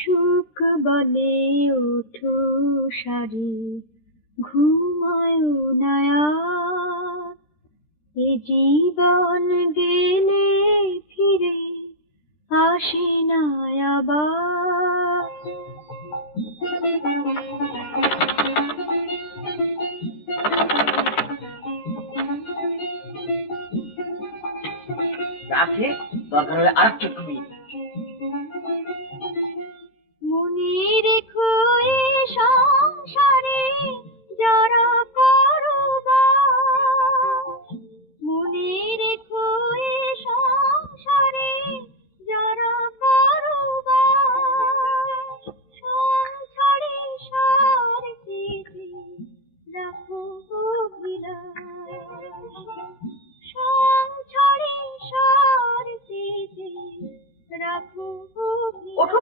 সুখ বলে ওঠো সারি, ঘুমায় নায়া, এ জীবন গেলে ফিরে আসে না আবার। আছে দরকার হলে আরেকটা তুমি